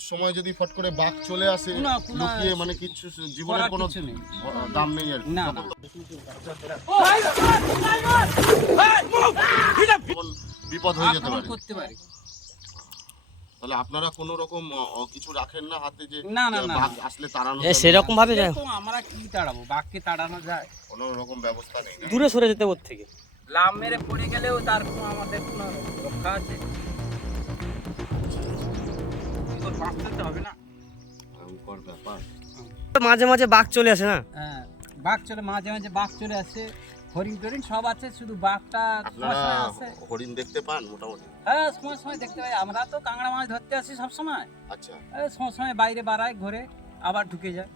সময় যদি ফট করে বাঘ চলে আসে লুকিয়ে মানে কিছু জীবনের কোনো দাম নেই আর কি। না, বিপদ হয়ে যেতে পারে। তাহলে আপনারা কোনো রকম কিছু রাখেন না হাতে যে না, না, না। বাঘ আসলে তাড়ানো? সেরকম ভাবে যায়। আমরা কি তাড়াবো? বাঘকে তাড়ানো যায়? কোনো রকম ব্যবস্থা নেই। দূরে সরে যেতে ওর থেকে। লাভ মেরে পড়ে গেলেও তার কোনো আমাদের কোনো রক্ষা আছে? মাঝে মাঝে বাঘ চলে আসে না? হ্যাঁ বাঘ চলে মাঝে মাঝে বাঘ চলে আসে। হরিণ টরিণ সব আছে শুধু বাঘটা আসে। হরিণ দেখতে পান মোটামুটি? হ্যাঁ সময় সময় দেখতে পাই। আমরা তো কাঁকড়া মাছ ধরতে আসি সব সময় আচ্ছা। সময় সময় বাইরে বাড়ায় ঘরে আবার ঢুকে যায়।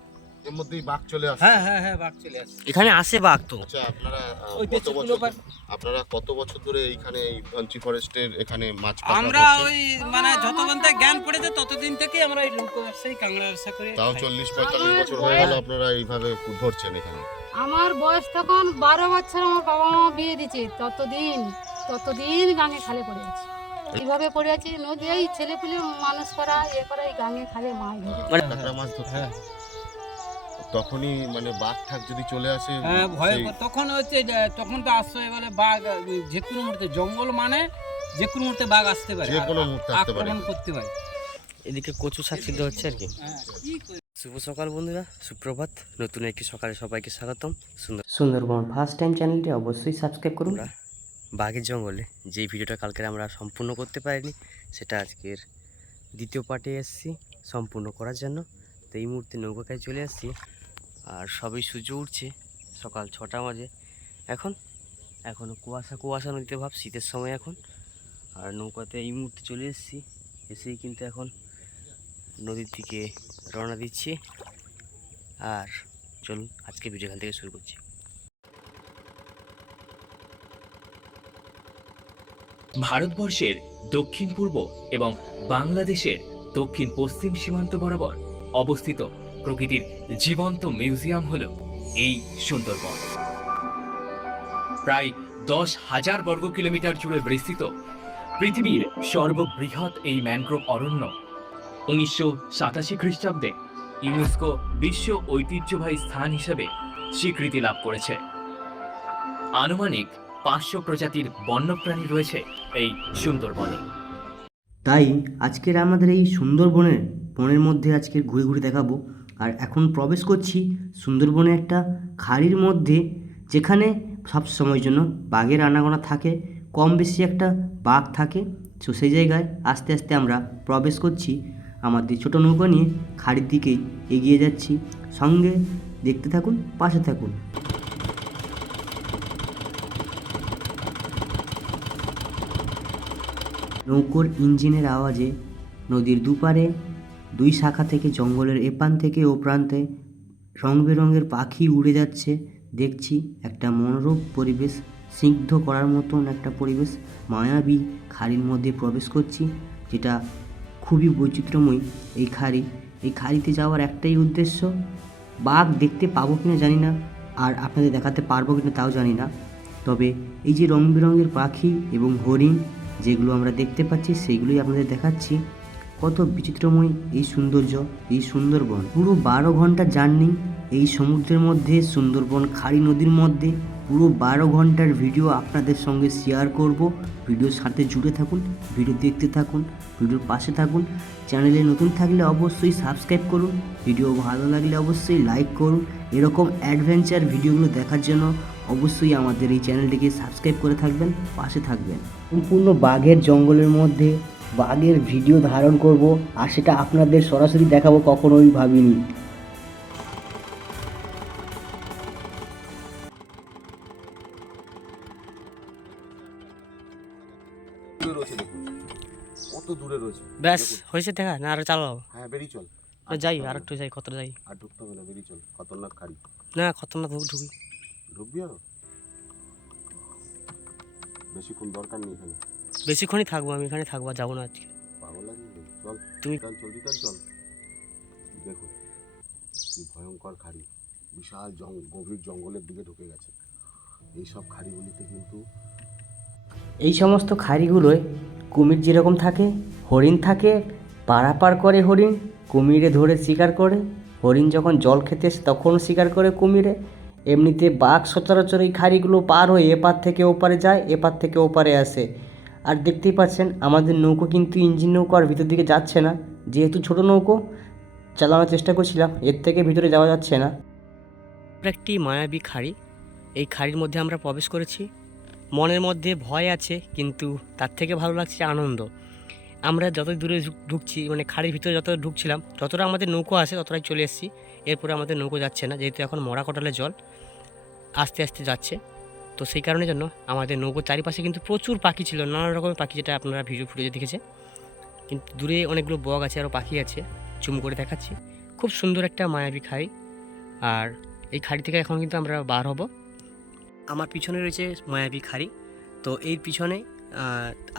এর মধ্যেই বাঘ চলে আসে হ্যাঁ হ্যাঁ হ্যাঁ বাঘ চলে আসে এখানে আসে বাঘ তো। আচ্ছা আপনারা ওই কত বছর আপনারা কত বছর ধরে এইখানে এই ফরেস্টের এখানে মাছ আমরা ওই মানে যতদিন থেকে জ্ঞান পড়েছে ততদিন থেকে আমরা এই ব্যবসায়ী ব্যবসা করে তাও। চল্লিশ পঁয়তাল্লিশ বছর হয়ে গেল আপনারা এইভাবে ধরছেন এখানে। আমার বয়স তখন বারো বছর আমার বাবা মা বিয়ে দিচ্ছে ততদিন ততদিন গাঙে খালে পড়ে আছে। এইভাবে পড়ে আছি নদী এই ছেলে পুলে মানুষ করা ইয়ে করা এই গাঙে খালে মাছ ধরে। মানে মাছ ধরতে হ্যাঁ। তখনই মানে বাঘ ঠাক যদি চলে আসে হ্যাঁ ভয় তখন হচ্ছে তখন তো আশ্রয় বলে বাঘ যে কোনো মুহূর্তে জঙ্গল মানে যে কোনো মুহূর্তে বাঘ আসতে পারে যে কোনো মুহূর্তে আসতে পারে। আক্রমণ করতে পারে। এদিকে কচু শাক সিদ্ধ হচ্ছে আর কি। হ্যাঁ করে? শুভ সকাল বন্ধুরা সুপ্রভাত। নতুন একটি সকালে সবাইকে স্বাগতম। সুন্দর সুন্দরবন ফার্স্ট টাইম চ্যানেলটি অবশ্যই সাবস্ক্রাইব করুন। বাঘের জঙ্গলে যে ভিডিওটা কালকে আমরা সম্পূর্ণ করতে পারিনি সেটা আজকের দ্বিতীয় পার্টে এসেছি সম্পূর্ণ করার জন্য। তো এই মুহূর্তে নৌকায় চলে আসছি। আর সবই সূর্য উঠছে, সকাল ছটা বাজে। এখন এখনও কুয়াশা কুয়াশা নদীতে ভাব, শীতের সময় এখন। আর নৌকাতে এই মুহূর্তে চলে এসেছি। এসেই কিন্তু এখন নদীর দিকে রওনা দিচ্ছি। আর চলুন আজকে ভিডিও এখান থেকে শুরু করছি। ভারতবর্ষের দক্ষিণ পূর্ব এবং বাংলাদেশের দক্ষিণ পশ্চিম সীমান্ত বরাবর অবস্থিত প্রকৃতির জীবন্ত মিউজিয়াম হল এই সুন্দরবন। প্রায় দশ হাজার বর্গ কিলোমিটার জুড়ে বিস্তৃত পৃথিবীর সর্ববৃহৎ এই ম্যানগ্রোভ অরণ্য উনিশশো সাতাশি খ্রিস্টাব্দে ইউনেস্কো বিশ্ব ঐতিহ্যবাহী স্থান হিসেবে স্বীকৃতি লাভ করেছে। আনুমানিক পাঁচশো প্রজাতির বন্যপ্রাণী রয়েছে এই সুন্দরবনে। তাই আজকের আমাদের এই সুন্দরবনের বনের মধ্যে আজকে ঘুরে ঘুরে দেখাবো। আর এখন প্রবেশ করছি সুন্দরবনে একটা খাড়ির মধ্যে, যেখানে সব সময়ের জন্য বাঘের আনাগোনা থাকে, কম বেশি একটা বাঘ থাকে। তো সেই জায়গায় আস্তে আস্তে আমরা প্রবেশ করছি। আমাদের ছোটো নৌকা নিয়ে খাড়ির দিকেই এগিয়ে যাচ্ছি। সঙ্গে দেখতে থাকুন, পাশে থাকুন। নৌকোর ইঞ্জিনের আওয়াজে নদীর দুপারে দুই শাখা থেকে জঙ্গলের এপান থেকে ও প্রান্তে রং বেরঙের পাখি উড়ে যাচ্ছে। দেখছি একটা মনোরম পরিবেশ, স্নিগ্ধ করার মতন একটা পরিবেশ, মায়াবী খাড়ির মধ্যে প্রবেশ করছি, যেটা খুবই বৈচিত্র্যময়। এই খাড়ি, এই খাড়িতে যাওয়ার একটাই উদ্দেশ্য, বাঘ দেখতে পাবো কিনা জানি না, আর আপনাদের দেখাতে পারব কিনা তাও জানি না। তবে এই যে রং বেরঙের পাখি এবং হরিণ, যেগুলো আমরা দেখতে পাচ্ছি, সেইগুলোই আপনাদের দেখাচ্ছি। কত বিচিত্রময় এই সৌন্দর্য, এই সুন্দরবন। পুরো বারো ঘণ্টা জার্নি এই সমুদ্রের মধ্যে, সুন্দরবন খাড়ি নদীর মধ্যে। পুরো বারো ঘণ্টার ভিডিও আপনাদের সঙ্গে শেয়ার করব। ভিডিওর সাথে জুড়ে থাকুন, ভিডিও দেখতে থাকুন, ভিডিওর পাশে থাকুন। চ্যানেলে নতুন থাকলে অবশ্যই সাবস্ক্রাইব করুন। ভিডিও ভালো লাগলে অবশ্যই লাইক করুন। এরকম অ্যাডভেঞ্চার ভিডিওগুলো দেখার জন্য অবশ্যই আমাদের এই চ্যানেলটিকে সাবস্ক্রাইব করে থাকবেন পাশে থাকবেন। সম্পূর্ণ বাঘের জঙ্গলের মধ্যে বাঘের ভিডিও ধারণ করব আর সেটা আপনাদের সরাসরি দেখাবো কখনোই ভাবিনি। দূরে রয়েছে কত দূরে রয়েছে ব্যাস হয়েছে দেখা না আরও চালাও। হ্যাঁ বেরিয়ে চল। যাই আর একটু যাই কত যাই? আর ঢুকতে হবে না বেরিয়ে চল। খতরনাক খাড়ি। না ঢুক ঢুকি। ঢুকবি আরও? বেশিক্ষণ দরকার নেই এখানে। বেশিক্ষণই থাকব আমি এখানে থাকব আর যাব না আজকে। পাগল চল তুমি- চল চল রিটার্ন চল। দেখো কি ভয়ঙ্কর খাড়ি। বিশাল জং গভীর জঙ্গলের দিকে ঢুকে গেছে। এইসব খাড়িগুলিতে কিন্তু এই সমস্ত খাড়িগুলোয় কুমির যেরকম থাকে হরিণ থাকে পারাপার করে হরিণ কুমিরে ধরে শিকার করে হরিণ যখন জল খেতে আসে তখন শিকার করে কুমিরে। এমনিতে বাঘ সচরাচর এই খাড়িগুলো পার হয়ে এপার থেকে ওপারে যায়, এপার থেকে ওপারে আসে। আর দেখতেই পাচ্ছেন, আমাদের নৌকো কিন্তু ইঞ্জিন নৌকো আর ভিতর দিকে যাচ্ছে না। যেহেতু ছোট নৌকো, চালানোর চেষ্টা করছিলাম, এর থেকে ভিতরে যাওয়া যাচ্ছে না। একটি মায়াবী খাড়ি। এই খাড়ির মধ্যে আমরা প্রবেশ করেছি। মনের মধ্যে ভয় আছে, কিন্তু তার থেকে ভালো লাগছে আনন্দ। আমরা যত দূরে ঢুকছি মানে খাড়ির ভিতরে যত ঢুকছিলাম, যতটা আমাদের নৌকো আছে ততটাই চলে এসেছি। এরপরে আমাদের নৌকো যাচ্ছে না, যেহেতু এখন মরা কটালে জল। আস্তে আস্তে যাচ্ছে। তো সেই কারণের জন্য আমাদের নৌকোর চারিপাশে কিন্তু প্রচুর পাখি ছিল, নানা রকমের পাখি যেটা আপনারা ভিডিও ফুটেজে দেখেছে কিন্তু দূরে অনেকগুলো বগ আছে, আরও পাখি আছে, চুম করে দেখাচ্ছি। খুব সুন্দর একটা মায়াবী খাড়ি আর এই খাড়ি থেকে এখন কিন্তু আমরা বার হব। আমার পিছনে রয়েছে মায়াবী খাড়ি। তো এর পিছনে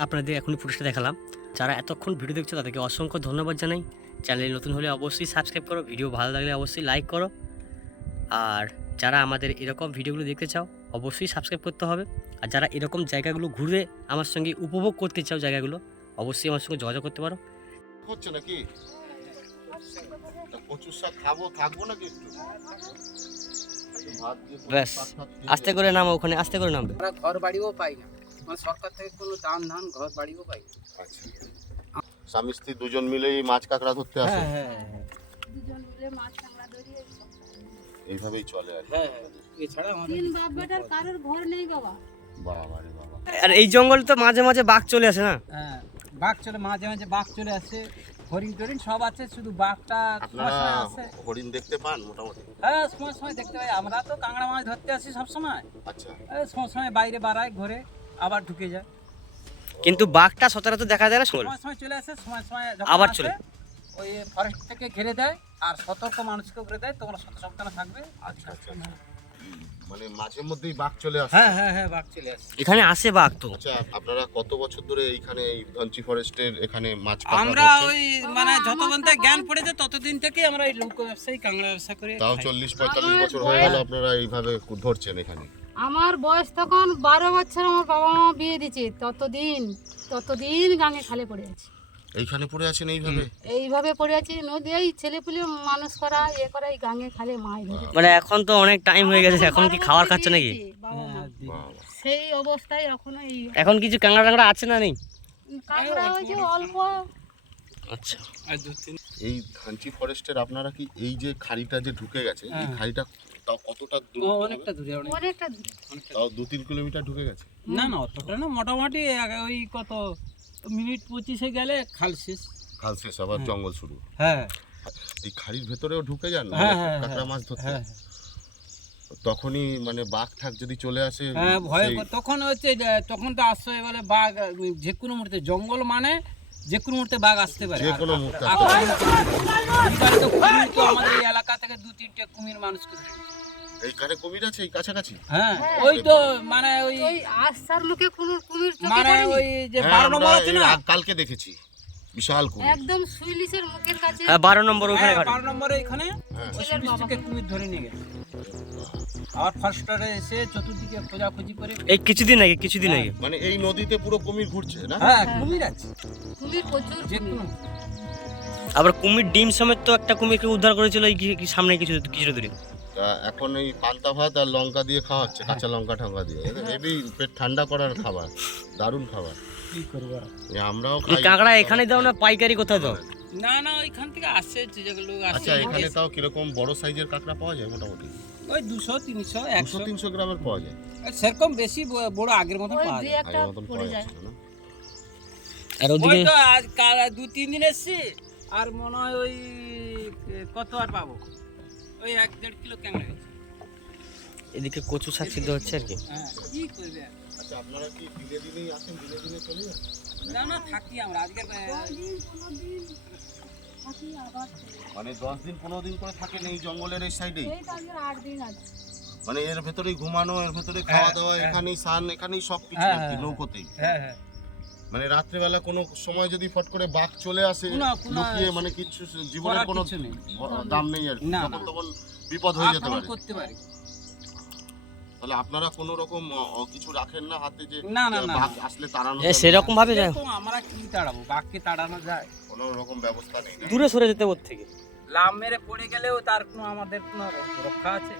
আপনাদের এখন ফুটেজটা দেখালাম। যারা এতক্ষণ ভিডিও দেখছ, তাদেরকে অসংখ্য ধন্যবাদ জানাই। চ্যানেলে নতুন হলে অবশ্যই সাবস্ক্রাইব করো। ভিডিও ভালো লাগলে অবশ্যই লাইক করো। আর যারা আমাদের এরকম ভিডিওগুলো দেখতে চাও অবশ্যই সাবস্ক্রাইব করতে হবে। আর যারা এরকম জায়গাগুলো ঘুরে আমার সঙ্গে উপভোগ করতে চাও জায়গাগুলো অবশ্যই আমার সঙ্গে যোগাযোগ করতে পারো। হচ্ছে নাকি? খাব থাকব ব্যাস, আস্তে করে নামো ওখানে আস্তে করে নামবে। আমরা ঘর বাড়িও পাই না। মানে সরকার থেকে কোনো দান ধান ঘর বাড়িও পাই না। আচ্ছা। স্বামী স্ত্রী দুজন মিলেই মাছ কাঁকড়া ধরতে আসে? হ্যাঁ হ্যাঁ হ্যাঁ। দুজন মিলে মাছ এইভাবেই চলে আর হ্যাঁ হ্যাঁ এছাড়া আমাদের তিন বাপ বেটার কারোর ঘর নেই বাবা। বাবা রে বাবা। আর এই জঙ্গল তো মাঝে মাঝে বাঘ চলে আসে না? হ্যাঁ বাঘ চলে মাঝে মাঝে বাঘ চলে আসে। হরিণ টরিণ সব আছে শুধু বাঘটা সময় সময় হরিণ দেখতে পান মোটামুটি? হ্যাঁ সময় সময় দেখতে পাই। আমরা তো কাঁকড়া মাছ ধরতে আসি সব সময়। আচ্ছা। সময় সময় বাইরে বাড়ায় ঘরে আবার ঢুকে যায়। কিন্তু বাঘটা সচরাচর দেখা যায় না সময় সময়? চলে আসে সময় সময় আবার চলে। ওই ফরেস্ট থেকে ঘিরে দেয় আর সতর্ক মানুষকে করে দেয় তোমরা সত সাবধানে থাকবে। আচ্ছা আচ্ছা মানে মাঝে মধ্যেই বাঘ চলে আসে। হ্যাঁ হ্যাঁ হ্যাঁ বাঘ চলে আসে। এখানে আসে বাঘ তো। আচ্ছা আপনারা কত বছর ধরে এইখানে এই ধনচি ফরেস্টের এখানে মাছ আমরা ওই মানে যত পর্যন্ত জ্ঞান পড়েছে ততদিন থেকে আমরা এই লোক ব্যবসায়ী কাঁকড়া ব্যবসা করে তাও। চল্লিশ পঁয়তাল্লিশ বছর হয়ে গেল আপনারা এইভাবে ধরছেন এখানে। আমার বয়স তখন বারো বছর আমার বাবা মা বিয়ে দিচ্ছে ততদিন ততদিন গাঙে খালে পড়ে আছে। এইখানে পড়ে আছেন এইভাবে? এইভাবে পড়ে আছি নদী এই ছেলে পুলে মানুষ করা এ করা এই গাঙে খালে মাছ ধরে মানে এখন তো অনেক টাইম হয়ে গেছে এখন কি খাবার খাচ্ছে নাকি। সেই অবস্থায় এখনও এই এখন কিছু কাঁকড়া টাংড়া আছে না নেই? কাঁকড়া হয়েছে অল্প। আচ্ছা। আর দু তিন এই ধানচি ফরেস্টের আপনারা কি এই যে খাড়িটা যে ঢুকে গেছে এই হ্যাঁ। খাড়িটা তাও কতটা দূর অনেকটা দূরে অনেকটা দূরে। তাও দু তিন কিলোমিটার ঢুকে গেছে? না না অতটা না মোটামুটি ওই কত মিনিট পঁচিশে গেলে খাল শেষ খাল শেষ আবার হ্যাঁ। জঙ্গল শুরু হ্যাঁ এই খাড়ির ভেতরেও ঢুকে যান হ্যাঁ, হ্যাঁ, কাঁকড়া হ্যাঁ। মাছ ধরতে হ্যাঁ তখনই মানে বাঘ ঠাক যদি চলে আসে হ্যাঁ ভয় তখন হচ্ছে তখন তো আশ্রয় বলে বাঘ যে কোনো মুহূর্তে জঙ্গল মানে যে কোনো মুহূর্তে বাঘ আসতে পারে যে কোনো মুহূর্তে আমাদের এলাকা থেকে দু তিনটে কুমির মানুষকে এইখানে কুমির আছে এই কাছাকাছি? হ্যাঁ ওই তো মানে ওই ওই আস্তার মুখে কোনো কুমির চোখে মানে ওই যে হ্যাঁ, বারো আমরা নম্বর আছে না? কালকে দেখেছি বিশাল কুমির। একদম সুইলিশের মুখের কাছে। হ্যাঁ বারো নম্বর ওখানে হ্যাঁ, ঘাটে। বারো নম্বরে এখানে হ্যাঁ। কুমির ধরে নিয়ে গেছে। আবার ফার্স্টারে এসে চতুর্দিকে খোঁজাখুঁজি করে এই কিছুদিন আগে কিছুদিন আগে। মানে এই নদীতে পুরো কুমির ঘুরছে না? হ্যাঁ কুমির আছে। কুমির প্রচুর যে আবার কুমির ডিম সমেত তো একটা কুমিরকে উদ্ধার করেছিল এই সামনে কিছু কিছুটা দূরে। তা এখন এই পান্তা ভাত আর লঙ্কা দিয়ে খাওয়া হচ্ছে কাঁচা লঙ্কা ঠঙ্কা দিয়ে। হেভি পেট ঠান্ডা করার খাবার দারুণ খাবার। কি করব? আমরাও খাই। কাঁকড়া এখানে দাও না পাইকারি কোথায় দাও? না না ওইখান থেকে আসে যে যেগুলো আসে আচ্ছা এখানে তাও কীরকম বড় সাইজের কাঁকড়া পাওয়া যায় মোটামুটি? ওই দুশো তিনশো একশো। তিনশো গ্রামের পাওয়া যায়। সেরকম বেশি বড় আগের মতো পাওয়া যায়। আগের মতন পাওয়া যায়। আর ওই ওদিকে তো আজ কাল দু তিন দিন এসছি আর মনে হয় ওই কত আর পাবো? ওই এক দেড় কিলো ক্যাংরা গেছে এদিকে কচু শাক সিদ্ধ হচ্ছে আর কি? হ্যাঁ কি করবে আচ্ছা আপনারা কি দিনে দিনেই আসেন দিনে দিনে চলে যান? না না থাকি আমরা আজকের এ, দিন পনেরো দিন থাকি আবার চলে যাই। মানে দশ দিন পনেরো দিন করে থাকেন এই জঙ্গলের এই আছে। মানে এর ভেতরেই ঘুমানো এর ভেতরে খাওয়া দাওয়া হ্যাঁ। এখানেই স্নান এখানেই সব কিছু হ্যাঁ, হ্যাঁ। নৌকোতেই। হ্যাঁ হ্যাঁ। মানে রাত্রেবেলা কোনো সময় যদি ফট করে বাঘ চলে আসে লুকিয়ে মানে কিছু জীবনের কোনো কিছু নেই। দাম নেই আর না, তখন তখন বিপদ হয়ে যেতে পারে। করতে পারি। তাহলে আপনারা কোনো রকম কিছু রাখেন না হাতে যে না না না। আসলে তাড়ানো এ? সেরকম ভাবে যায়? আমরা কি তাড়াবো? বাঘকে তাড়ানো যায়? কোনো রকম ব্যবস্থা নেই দূরে সরে যেতে ওর থেকে লাভ মেরে পড়ে গেলেও তার কোনো আমাদের কোনো রক্ষা আছে?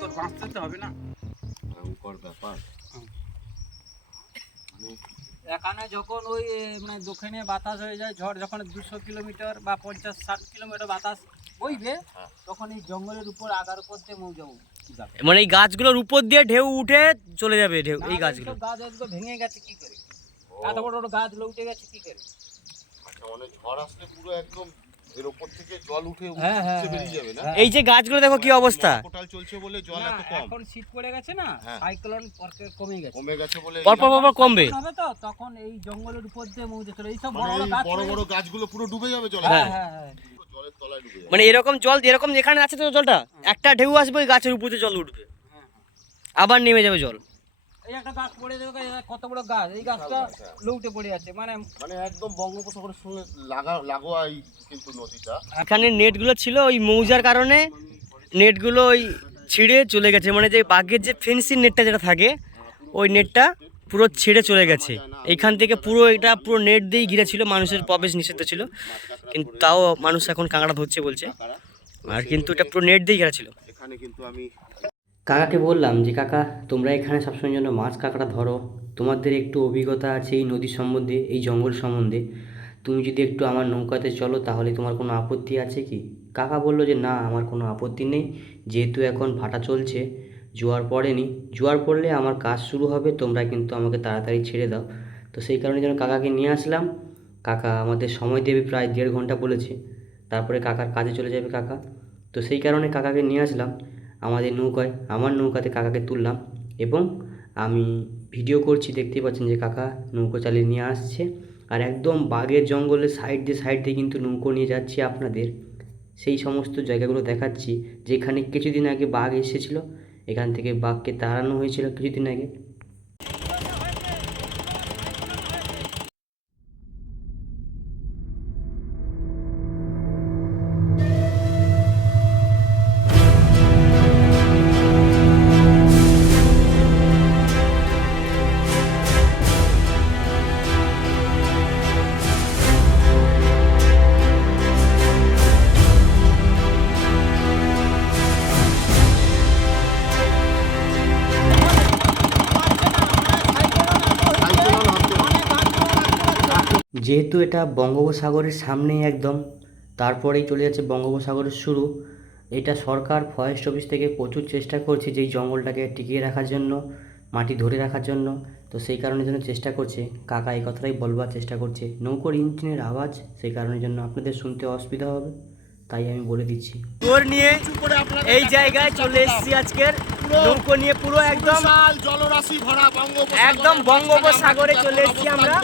তোর বাঁচতে হবে না। ভয়ঙ্কর ব্যাপার। এখানে যখন ওই মানে দক্ষিণে বাতাস হয়ে যায় ঝড় যখন দুশো কিলোমিটার বা পঞ্চাশ ষাট কিলোমিটার বাতাস বইবে হ্যাঁ। তখন এই জঙ্গলের উপর আগার উপর দিয়ে মৌজা যাবে। মানে এই গাছগুলোর উপর দিয়ে ঢেউ উঠে চলে যাবে ঢেউ এই গাছগুলো? গাছ একদম ভেঙে গেছে কি করে? এত বড় বড় গাছ উঠে গেছে কি করে? আচ্ছা মানে ঝড় আসলে পুরো একদম এর ওপর থেকে জল উঠে হ্যাঁ, হ্যাঁ, উঠে বেরিয়ে যাবে না? হ্যাঁ। এই যে গাছগুলো দেখো কি অবস্থা। চলছে বলে জল এত কম। এখন শীত পড়ে গেছে না হ্যাঁ। সাইক্লোন কমে গেছে। কমে গেছে বলে পরপর পরপর কমবে। হবে তো তখন এই জঙ্গলের উপর দিয়ে মৌজা চলে। মানে বড় বড় গাছ বড় বড় গাছগুলো পুরো ডুবে যাবে জলে। হ্যাঁ। হ্যাঁ হ্যাঁ জলের তলায় ডুবে মানে এরকম জল যেরকম যেখানে আছে তো জলটা একটা ঢেউ আসবে ওই গাছের উপরে জল উঠবে। হ্যাঁ, আবার নেমে যাবে জল। এই একটা গাছ পড়ে দেখো কত বড় গাছ? এই গাছটা লৌটে পড়ে আছে মানে মানে একদম বঙ্গোপসাগরের সঙ্গে লাগা লাগোয়াই কিন্তু নদীটা। এখানে নেটগুলো ছিল ওই মৌজার কারণে নেটগুলো ওই ছিঁড়ে চলে গেছে মানে যে বাঘের যে ফেন্সিং নেটটা যেটা থাকে ওই নেটটা পুরো ছিঁড়ে চলে গেছে। এইখান থেকে পুরো এটা পুরো নেট দিয়েই ঘিরে ছিল মানুষের প্রবেশ নিষিদ্ধ ছিল। কিন্তু তাও মানুষ এখন কাঁকড়া ধরছে বলছে। আর কিন্তু এটা পুরো নেট দিয়ে ঘেরা ছিল। এখানে কিন্তু আমি কাকাকে বললাম যে, কাকা, তোমরা এখানে সবসময় জন্য মাছ কাঁকড়া ধরো। তোমাদের একটু অভিজ্ঞতা আছে এই নদী সম্বন্ধে, এই জঙ্গল সম্বন্ধে। তুমি যদি একটু আমার নৌকাতে চলো, তাহলে তোমার কোনো আপত্তি আছে কি? কাকা বলল যে, না, আমার কোনো আপত্তি নেই। যেহেতু এখন ভাটা চলছে, জোয়ার পড়েনি। জোয়ার পড়লে আমার কাজ শুরু হবে, তোমরা কিন্তু আমাকে তাড়াতাড়ি ছেড়ে দাও। তো সেই কারণে যেন কাকাকে নিয়ে আসলাম। কাকা আমাদের সময় দেবে প্রায় দেড় ঘণ্টা বলেছে। তারপরে কাকার কাজে চলে যাবে কাকা। তো সেই কারণে কাকাকে নিয়ে আসলাম। আমাদের নৌকায়, আমার নৌকাতে কাকাকে তুললাম এবং আমি ভিডিও করছি, দেখতেই পাচ্ছেন যে কাকা নৌকো চালিয়ে নিয়ে আসছে। আর একদম বাঘের জঙ্গলের সাইড দিয়ে সাইড দিয়ে কিন্তু নৌকো নিয়ে যাচ্ছি আপনাদের। সেই সমস্ত জায়গাগুলো দেখাচ্ছি, যেখানে কিছুদিন আগে বাঘ এসেছিল, এখান থেকে বাঘকে তাড়ানো হয়েছিল কিছুদিন আগে। এটা বঙ্গোপসাগরের সামনেই একদম। তারপরেই চলে যাচ্ছে বঙ্গোপসাগরের শুরু। এটা সরকার ফরেস্ট অফিস থেকে প্রচুর চেষ্টা করছে যে এই জঙ্গলটাকে টিকিয়ে রাখার জন্য মাটি ধরে রাখার জন্য। তো সেই কারণের জন্য চেষ্টা করছে। কাকা এই কথাটাই বলবার চেষ্টা করছে। নৌকোর ইঞ্জিনের আওয়াজ সেই কারণের জন্য আপনাদের শুনতে অসুবিধা হবে তাই আমি বলে দিচ্ছি। তোর নিয়ে এই জায়গায় চলে এসেছি আজকের। নৌকো নিয়ে পুরো একদম জলরাশি ভরা বঙ্গোপসাগর একদম বঙ্গোপসাগরে চলে এসেছি আমরা।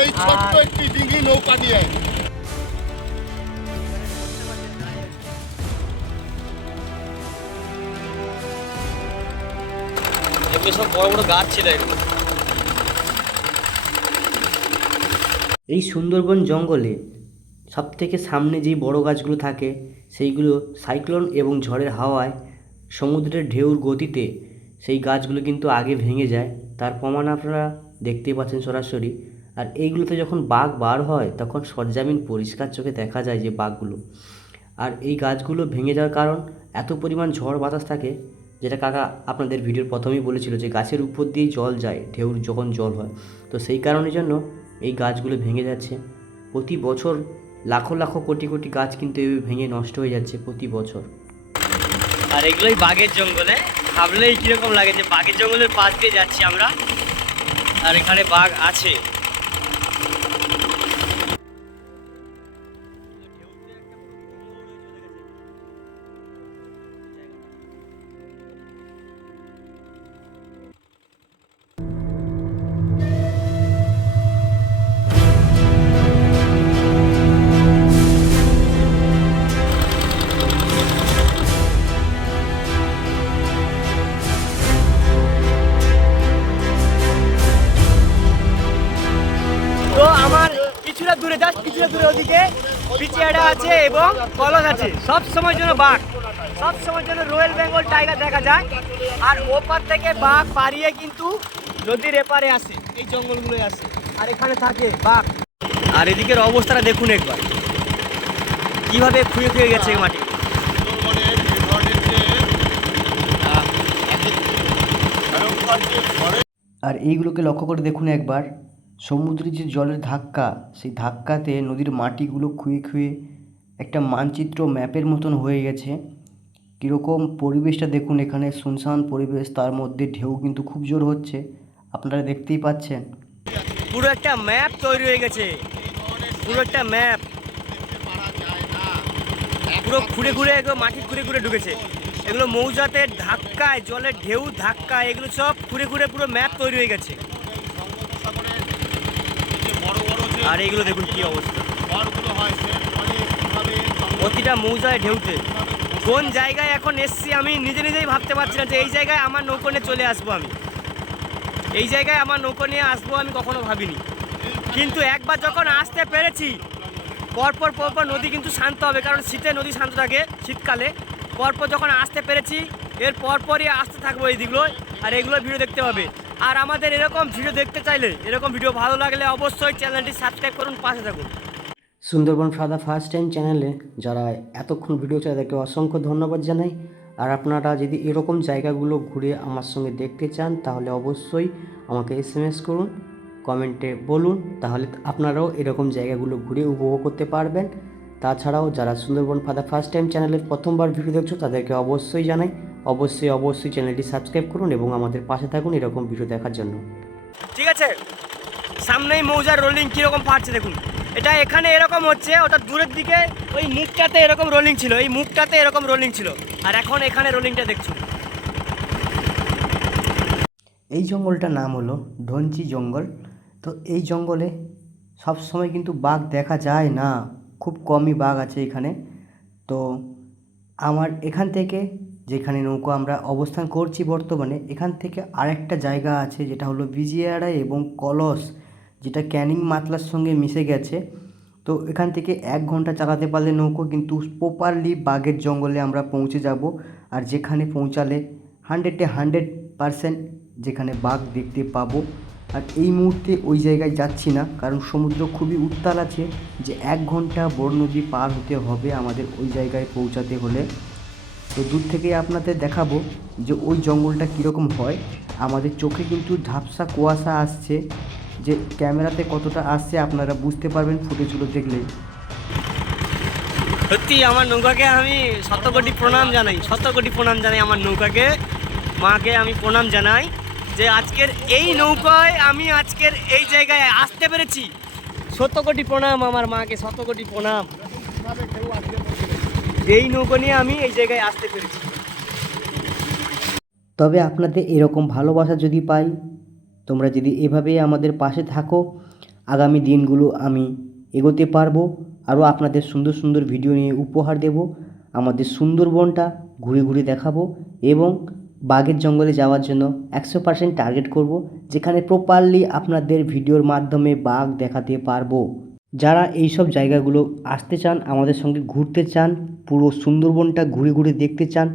এই ছোট্ট একটি ডিঙি নৌকা নিয়ে। সব বড় বড় গাছ ছিল এগুলো। এই সুন্দরবন জঙ্গলে সবথেকে সামনে যেই বড় গাছগুলো থাকে সেইগুলো সাইক্লোন এবং ঝড়ের হাওয়ায় সমুদ্রের ঢেউর গতিতে সেই গাছগুলো কিন্তু আগে ভেঙে যায়। তার প্রমাণ আপনারা দেখতেই পাচ্ছেন সরাসরি। আর এইগুলোতে যখন বাঘ বার হয়, তখন সরজামিন পরিষ্কার চোখে দেখা যায় যে বাঘগুলো। আর এই গাছগুলো ভেঙে যাওয়ার কারণ, এত পরিমাণ ঝড় বাতাস থাকে, যেটা কাকা আপনাদের ভিডিওর প্রথমেই বলেছিল যে গাছের উপর দিয়েই জল যায়, ঢেউর যখন জল হয়। তো সেই কারণের জন্য এই গাছগুলো ভেঙে যাচ্ছে। প্রতি বছর লাখো লাখো কোটি কোটি গাছ কিন্তু এভাবে ভেঙে নষ্ট হয়ে যাচ্ছে প্রতি বছর। আর এগুলোই বাঘের জঙ্গলে। ভাবলেই কীরকম লাগে যে বাঘের জঙ্গলের পাশ দিয়ে যাচ্ছি আমরা। আর এখানে বাঘ আছে। কলস আছে। সব সময় জন্য বাঘ। সব সময় জন্য রয়্যাল বেঙ্গল টাইগার দেখা যায়। আর ওপার থেকে বাঘ পাড়িয়ে কিন্তু নদীর এপারে আসে। এই জঙ্গলগুলোয় আসে। আর এখানে থাকে বাঘ। আর এদিকের অবস্থাটা দেখুন একবার। কীভাবে খুঁয়ে খুঁয়ে গেছে এই মাটি? আর এইগুলোকে লক্ষ্য করে দেখুন একবার। সমুদ্রের যে জলের ধাক্কা সেই ধাক্কাতে নদীর মাটিগুলো খুঁয়ে খুঁয়ে একটা মানচিত্র ম্যাপের মতন হয়ে গেছে। কীরকম পরিবেশটা দেখুন এখানে শুনশান পরিবেশ তার মধ্যে ঢেউ কিন্তু খুব জোর হচ্ছে। আপনারা দেখতেই পাচ্ছেন। পুরো একটা ম্যাপ তৈরি হয়ে গেছে। পুরো একটা ম্যাপ। পুরো ঘুরে ঘুরে এগুলো মাটি ঘুরে ঘুরে ঢুকেছে। এগুলো মৌজাতে ধাক্কায় জলের ঢেউ ধাক্কা এগুলো সব ঘুরে ঘুরে পুরো ম্যাপ তৈরি হয়ে গেছে। আর এগুলো দেখুন কি অবস্থা। প্রতিটা মৌজায় ঢেউতে কোন জায়গায় এখন এসছি আমি নিজে নিজেই ভাবতে পারছি না যে এই জায়গায় আমার নৌকো নিয়ে চলে আসব আমি। এই জায়গায় আমার নৌকো নিয়ে আসব আমি কখনো ভাবিনি। কিন্তু একবার যখন আসতে পেরেছি, পরপর পরপর নদী কিন্তু শান্ত হবে, কারণ শীতে নদী শান্ত থাকে শীতকালে। পরপর যখন আসতে পেরেছি, এর পরপরই আসতে থাকব এই দিকগুলো, আর এগুলো ভিডিও দেখতে হবে। আর আমাদের এরকম ভিডিও দেখতে চাইলে, এরকম ভিডিও ভালো লাগলে অবশ্যই চ্যানেলটি সাবস্ক্রাইব করুন, পাশে থাকুন। সুন্দরবন ফাদা ফার্স্ট টাইম চ্যানেলে যারা এতক্ষণ ভিডিও চায় তাদেরকে অসংখ্য ধন্যবাদ জানাই। আর আপনারা যদি এরকম জায়গাগুলো ঘুরে আমার সঙ্গে দেখতে চান, তাহলে অবশ্যই আমাকে এস এম এস করুন কমেন্টে বলুন, তাহলে আপনারাও এরকম জায়গাগুলো ঘুরে উপভোগ করতে পারবেন। তাছাড়াও যারা সুন্দরবন ফাদা ফার্স্ট টাইম চ্যানেলের প্রথমবার ভিডিও দেখছ, তাদেরকে অবশ্যই জানাই। অবশ্যই অবশ্যই চ্যানেলটি সাবস্ক্রাইব করুন এবং আমাদের পাশে থাকুন এরকম ভিডিও দেখার জন্য। ঠিক আছে, সামনেই মৌজার রোলিং কীরকম ফাটছে দেখুন। এটা এখানে এরকম হচ্ছে, ওটা দূরের দিকে, ওই মুখটাতে এরকম রোলিং ছিল, এই মুখটাতে এরকম রোলিং ছিল। আর এখন এখানে রোলিংটা দেখছ। এই জঙ্গলটার নাম হলো ধনচি জঙ্গল। তো এই জঙ্গলে সব সময় কিন্তু বাঘ দেখা যায় না, খুব কমই বাঘ আছে এখানে। তো আমার এখান থেকে যেখানে নৌকো আমরা অবস্থান করছি বর্তমানে, এখান থেকে আরেকটা জায়গা আছে, যেটা হলো বিজিয়াড়া এবং কলস। যেটা ক্যানিং মাতলার সঙ্গে মিশে গেছে। তো এখান থেকে এক ঘণ্টা চালাতে পারলে নৌকো কিন্তু প্রপারলি বাঘের জঙ্গলে আমরা পৌঁছে যাব। আর যেখানে পৌঁছালে হান্ড্রেডে হান্ড্রেড পারসেন্ট যেখানে বাঘ দেখতে পাবো। আর এই মুহূর্তে ওই জায়গায় যাচ্ছি না, কারণ সমুদ্র খুবই উত্তাল আছে। যে এক ঘণ্টা বড় নদী পার হতে হবে আমাদের ওই জায়গায় পৌঁছাতে হলে। তো দূর থেকেই আপনাদের দেখাবো যে ওই জঙ্গলটা কীরকম হয়। আমাদের চোখে কিন্তু ঝাপসা কুয়াশা আসছে। যে ক্যামেরাতে কতটা আসছে আপনারা বুঝতে পারবেন ফুটেজগুলো দেখলেই। সত্যি আমার নৌকাকে আমি শত কোটি প্রণাম জানাই শত কোটি প্রণাম জানাই আমার নৌকাকে মাকে আমি প্রণাম জানাই যে আজকের এই নৌকায় আমি আজকের এই জায়গায় আসতে পেরেছি। শত কোটি প্রণাম আমার মাকে শত কোটি প্রণাম। এই নৌকো নিয়ে আমি এই জায়গায় আসতে পেরেছি। তবে আপনাদের এরকম ভালোবাসা যদি পাই তোমরা যদি এভাবেই আমাদের পাশে থাকো, আগামী দিনগুলো আমি এগোতে পারব, আরও আপনাদের সুন্দর সুন্দর ভিডিও নিয়ে উপহার দেব, আমাদের সুন্দরবনটা ঘুরে ঘুরে দেখাবো এবং বাঘের জঙ্গলে যাওয়ার জন্য একশো পার্সেন্ট টার্গেট করব, যেখানে প্রপারলি আপনাদের ভিডিওর মাধ্যমে বাঘ দেখাতে পারব। যারা এই সব জায়গাগুলো আসতে চান, আমাদের সঙ্গে ঘুরতে চান, পুরো সুন্দরবনটা ঘুরে ঘুরে দেখতে চান,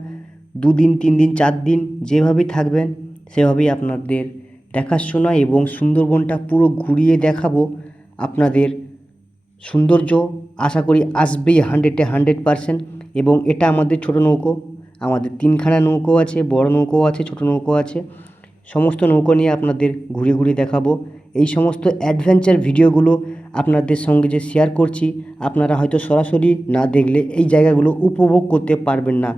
দুদিন তিন দিন চার দিন যেভাবেই থাকবেন, সেভাবেই আপনাদের দেখাশোনা এবং সুন্দরবনটা পুরো ঘুরিয়ে দেখাবো আপনাদের সৌন্দর্য আশা করি আসবেই হান্ড্রেডে হান্ড্রেড পারসেন্ট এবং এটা আমাদের ছোট নৌকো, আমাদের তিনখানা নৌকো আছে, বড় নৌকো আছে, ছোট নৌকো আছে। সমস্ত নৌকো নিয়ে আপনাদের ঘুরে ঘুরে দেখাবো। এই সমস্ত অ্যাডভেঞ্চার ভিডিওগুলো আপনাদের সঙ্গে যে শেয়ার করছি, আপনারা হয়তো সরাসরি না দেখলে এই জায়গাগুলো উপভোগ করতে পারবেন না,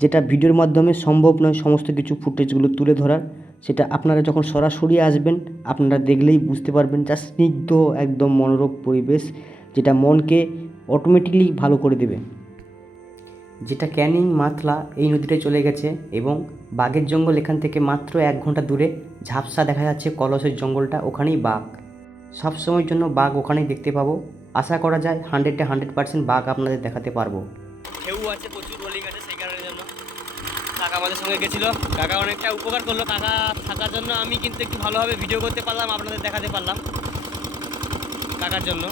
যেটা ভিডিওর মাধ্যমে সম্ভব নয় সমস্ত কিছু ফুটেজগুলো তুলে ধরার। সেটা আপনারা যখন সরাসরি আসবেন, আপনারা দেখলেই বুঝতে পারবেন যা স্নিগ্ধ একদম মনোরম পরিবেশ যেটা মনকে অটোমেটিকলি ভালো করে দেবে। যেটা ক্যানিং মাতলা এই নদীটায় চলে গেছে এবং বাঘের জঙ্গল এখান থেকে মাত্র এক ঘণ্টা দূরে ঝাপসা দেখা যাচ্ছে কলসের জঙ্গলটা, ওখানেই বাঘ। সব সময়ের জন্য বাঘ ওখানেই দেখতে পাবো। আশা করা যায় হান্ড্রেডে হান্ড্রেড পার্সেন্ট বাঘ আপনাদের দেখাতে পারব। আছে প্রচুর রোলিং আছে সেই কারণের জন্য কাকা আমাদের সঙ্গে গেছিল। কাকা অনেকটা উপকার করল। কাকা থাকার জন্য আমি কিন্তু একটু ভালোভাবে ভিডিও করতে পারলাম, আপনাদের দেখাতে পারলাম। কাকার জন্য।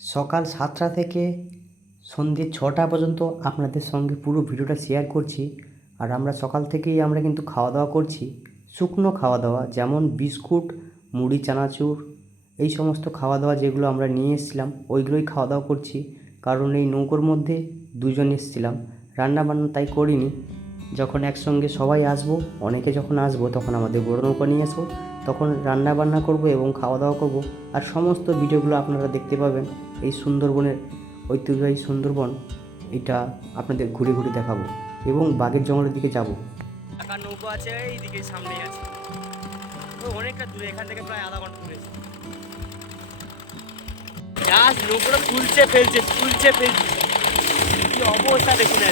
সকাল সাতটা থেকে সন্ধ্যে ছটা পর্যন্ত আপনাদের সঙ্গে পুরো ভিডিওটা শেয়ার করছি। আর আমরা সকাল থেকেই আমরা কিন্তু খাওয়া দাওয়া করছি। শুকনো খাওয়া দাওয়া যেমন বিস্কুট, মুড়ি, চানাচুর, এই সমস্ত খাওয়া দাওয়া যেগুলো আমরা নিয়ে এসেছিলাম, ওইগুলোই খাওয়া দাওয়া করছি। কারণ এই নৌকোর মধ্যে দুজন এসেছিলাম। রান্না বান্না তাই করিনি। যখন একসঙ্গে সবাই আসব, অনেকে যখন আসব, তখন আমাদের বড় নৌকা নিয়ে আসব, তখন রান্না বান্না করব এবং খাওয়া দাওয়া করব। আর সমস্ত ভিডিওগুলো আপনারা দেখতে পাবেন। এই সুন্দরবনের ঐতিহ্যবাহী সুন্দরবন, এটা আপনাদের ঘুরে ঘুরে দেখাবো এবং বাঘের জঙ্গলের দিকে যাব। অনেকটা দূরে, এখান থেকে প্রায় আধা ঘণ্টা দূরে নৌকোটা তুলছে ফেলছে তুলছে ফেলছে। কি অবস্থা দেখুন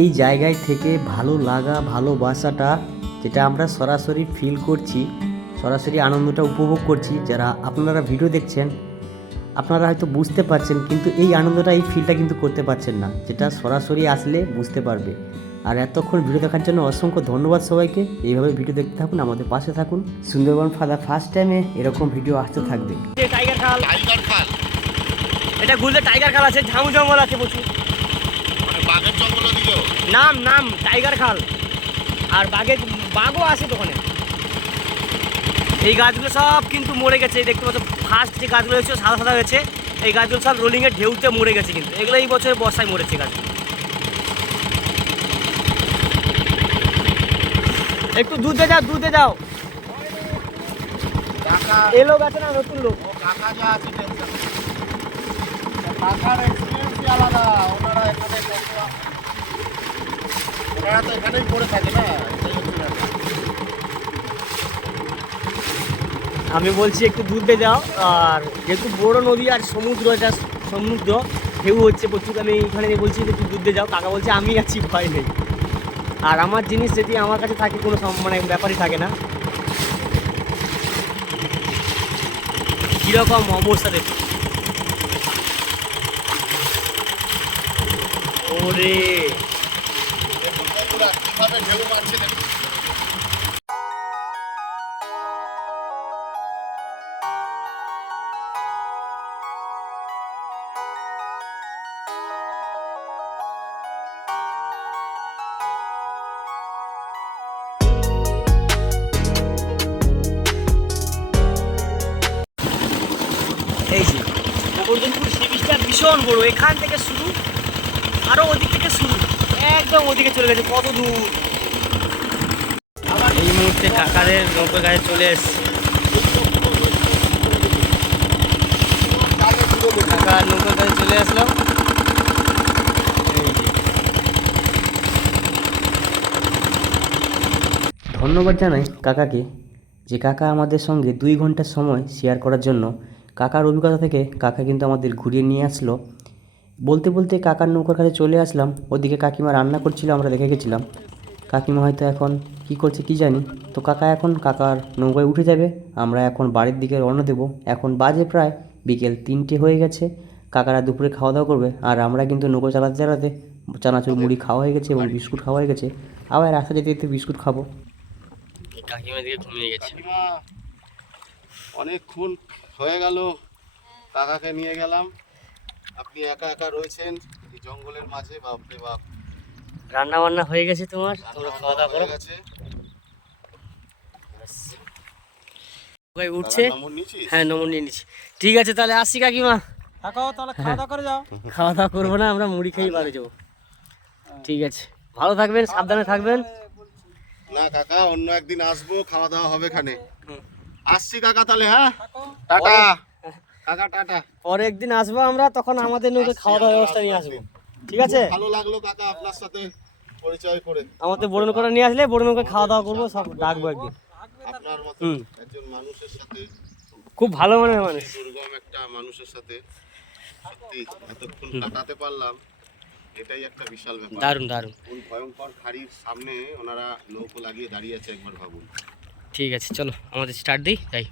এই জায়গায় থেকে ভালো লাগা ভালোবাসাটা যেটা আমরা সরাসরি ফিল করছি সরাসরি আনন্দটা উপভোগ করছি। যারা আপনারা ভিডিও দেখছেন আপনারা হয়তো বুঝতে পারছেন কিন্তু এই আনন্দটা এই ফিলটা কিন্তু করতে পারছেন না। যেটা সরাসরি আসলে বুঝতে পারবে। আর এতক্ষণ ভিডিও দেখার জন্য অসংখ্য ধন্যবাদ সবাইকে। এইভাবে ভিডিও দেখতে থাকুন আমাদের পাশে থাকুন। সুন্দরবন ফাদা ফার্স্ট টাইমে এরকম ভিডিও আসতে থাকবে। টাইগার খাল। টাইগার খাল। এটা ঘুরলে টাইগার খাল আছে ঝাউ জঙ্গল আছে প্রচুর। মানে বাঘের জঙ্গল নাম নাম টাইগার খাল। আর বাঘের বাঘও আছে ওখানে এই গাছগুলো সব কিন্তু মরে গেছে দেখতে পাচ্ছ ফার্স্ট যে গাছগুলো হয়েছিল সাদা সাদা হয়েছে এই গাছগুলো সব রোলিংয়ের ঢেউতে মরে গেছে কিন্তু। এগুলো এই বছর বর্ষায় মরেছে গাছগুলো একটু দুধে যাও দুধে যাও। এলো গাছে না নতুন লোক? কাকা যা আছে কাকার এক্সপিরিয়েন্সই আলাদা। ওনারা এখানে ওনারা তো এখানেই পড়ে থাকে না। আমি বলছি, একটু দূরে যাও। আর যেহেতু বড় নদী আর সমুদ্র এটা সমুদ্র, ঢেউ হচ্ছে প্রচুর। আমি এখানে বলছি, একটু দূরে যাও। কাকা বলছে, আমি আছি, ভয় নেই। আর আমার জিনিস যদি আমার কাছে থাকে, কোনো মানে ব্যাপারই থাকে না। কীরকম অবস্থা দেখো ওরে কীভাবে এই যে গোবর্ধনপুর সি বিচটা ভীষণ বড়। এখান থেকে শুরু আরও ওদিক থেকে শুরু। একদম ওদিকে চলে গেছে কত দূর। এই মুহূর্তে কাকাদের নৌকো গায়ে চলে এসছে। কাকার নৌকো গায়ে চলে আসলো। ধন্যবাদ জানাই কাকাকে যে কাকা আমাদের সঙ্গে দুই ঘণ্টার সময় শেয়ার করার জন্য। কাকার অভিজ্ঞতা থেকে কাকা কিন্তু আমাদের ঘুরিয়ে নিয়ে আসলো। বলতে বলতে কাকার নৌকার কাছে চলে আসলাম। ওদিকে কাকিমা রান্না করছিল আমরা দেখে গেছিলাম। কাকিমা হয়তো এখন কি করছে কি জানি? তো কাকা এখন কাকার নৌকায় উঠে যাবে। আমরা এখন বাড়ির দিকে রওনা দেবো। এখন বাজে প্রায় বিকেল তিনটে হয়ে গেছে। কাকারা দুপুরে খাওয়া দাওয়া করবে। আর আমরা কিন্তু নৌকো চালাতে চালাতে চানাচুর মুড়ি খাওয়া হয়ে গেছে এবং বিস্কুট খাওয়া হয়ে গেছে। আবার রাস্তা যেতে যেতে বিস্কুট খাব। কাকিমা দিকে ঘুমিয়ে গেছে। অনেকক্ষণ হয়ে গেল। কাকাকে নিয়ে গেলাম। আপনি একা একা রয়েছেন এই জঙ্গলের মাঝে বাপরে বাপ। রান্না বান্না হয়ে গেছে তোমার? তোমরা খাওয়া দাওয়া করো। হয়ে গেছে। উঠছে? হ্যাঁ নম্বর নিয়ে নিচ্ছি ঠিক আছে তাহলে আসছি কাকিমা। থাকো তাহলে খাওয়া দাওয়া করে যাও। খাওয়া দাওয়া করব না আমরা মুড়ি খেয়ে বাড়ি যাব। ঠিক আছে। ভালো থাকবেন সাবধানে থাকবেন। না কাকা অন্য একদিন আসব খাওয়া দাওয়া হবে খানে আসছি কাকা তাহলে হ্যাঁ? টাটা। কাকা টাটা। পরে একদিন আসব আমরা তখন আমাদের নৌকে খাওয়া দাওয়ার ব্যবস্থা নিয়ে আসব ঠিক আছে? ভালো লাগল কাকা আপনার সাথে পরিচয় করে। আমাদের বড় নৌকা নিয়ে আসলে বড় নৌকা খাওয়া দাওয়া করব সব ডাকবো একদিন। আপনার মতো একজন মানুষের সাথে খুব ভালো মনের মানুষ। দুর্গম একটা মানুষের সাথে সত্যি এতক্ষণ কাটাতে পারলাম এটাই একটা বিশাল ব্যাপার। দারুণ দারুণ। কোন ভয়ঙ্কর খাড়ির সামনে ওনারা নৌকো লাগিয়ে দাঁড়িয়ে আছে একবার ভাবুন। ঠিক আছে চলো আমাদের স্টার্ট দিই যাই।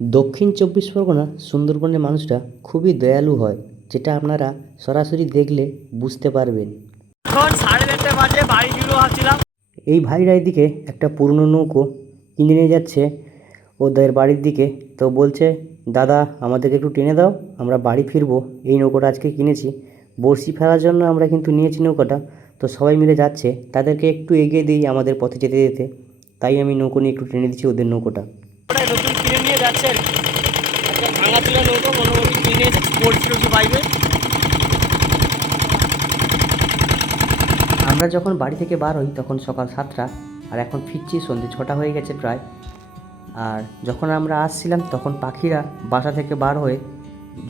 দক্ষিণ চব্বিশ পরগনা সুন্দরবনের মানুষরা খুবই দয়ালু হয় যেটা আপনারা সরাসরি দেখলে বুঝতে পারবেন। এখন সাড়ে চারটে বাজে বাড়ি এই ভাইরা এদিকে একটা পুরনো নৌকো কিনে নিয়ে যাচ্ছে ওদের বাড়ির দিকে। তো বলছে দাদা আমাদেরকে একটু টেনে দাও আমরা বাড়ি ফিরবো। এই নৌকোটা আজকে কিনেছি। বড়শি ফেলার জন্য আমরা কিন্তু নিয়েছি নৌকাটা। তো সবাই মিলে যাচ্ছে। তাদেরকে একটু এগিয়ে দিই আমাদের পথে যেতে যেতে। তাই আমি নৌকো নিয়ে একটু টেনে দিচ্ছি ওদের নৌকোটা। যাচ্ছেন একটা ভাঙা মোটামুটি কিনে আমরা যখন বাড়ি থেকে বার হই তখন সকাল সাতটা, আর এখন ফিরছি, সন্ধে ছটা হয়ে গেছে প্রায়। আর যখন আমরা আসছিলাম তখন পাখিরা বাসা থেকে বার হয়ে,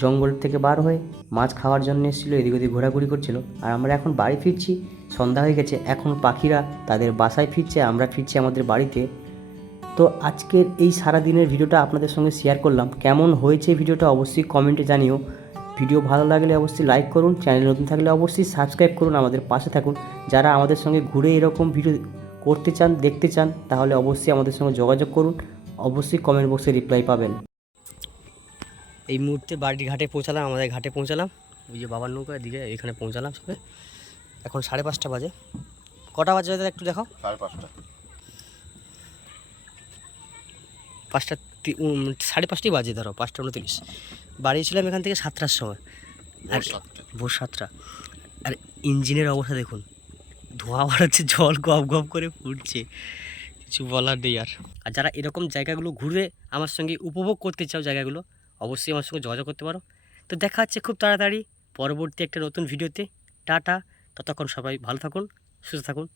জঙ্গল থেকে বার হয়ে মাছ খাওয়ার জন্য এসেছিল, এদিক ওদিক ঘোরাঘুরি করছিল। আর আমরা এখন বাড়ি ফিরছি, সন্ধ্যা হয়ে গেছে, এখন পাখিরা তাদের বাসায় ফিরছে, আমরা ফিরছি আমাদের বাড়িতে। তো আজকের এই সারা দিনের ভিডিওটা আপনাদের সঙ্গে শেয়ার করলাম। কেমন হয়েছে ভিডিওটা অবশ্যই কমেন্টে জানিও। ভিডিও ভালো লাগলে অবশ্যই লাইক করুন চ্যানেল নতুন থাকলে অবশ্যই সাবস্ক্রাইব করুন আমাদের পাশে থাকুন। যারা আমাদের সঙ্গে ঘুরে এরকম ভিডিও করতে চান দেখতে চান তাহলে অবশ্যই আমাদের সঙ্গে যোগাযোগ করুন। অবশ্যই কমেন্ট বক্সে রিপ্লাই পাবেন। এই মুহূর্তে বাড়ির ঘাটে পৌঁছালাম আমাদের ঘাটে পৌঁছালাম। ওই যে বাবার নৌকার দিকে এখানে পৌঁছালাম সবে। এখন সাড়ে পাঁচটা বাজে। কটা বাজে দাদা একটু দেখো সাড়ে পাঁচটা। পাঁচটা সাড়ে পাঁচটাই বাজে ধরো পাঁচটা উনত্রিশ। বাড়ি ছিলাম এখান থেকে সাতটার সময়। আর ভোর সাতটা। আর ইঞ্জিনের অবস্থা দেখুন ধোঁয়া বাড়াচ্ছে জল গপ গপ করে ফুটছে। কিছু বলার নেই আর। আর যারা এরকম জায়গাগুলো ঘুরে আমার সঙ্গে উপভোগ করতে চাও জায়গাগুলো অবশ্যই আমার সঙ্গে যোগাযোগ করতে পারো। তো দেখা হচ্ছে খুব তাড়াতাড়ি পরবর্তী একটা নতুন ভিডিওতে। টাটা ততক্ষণ সবাই ভালো থাকুন সুস্থ থাকুন।